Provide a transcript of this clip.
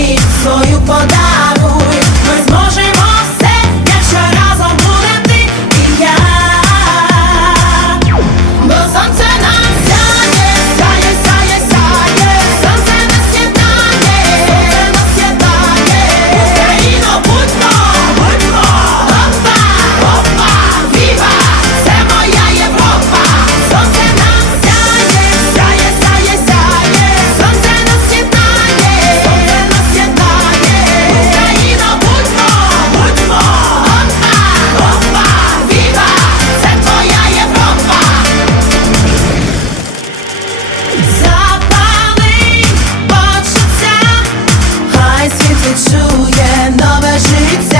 que sonho podar. відчує нове життя.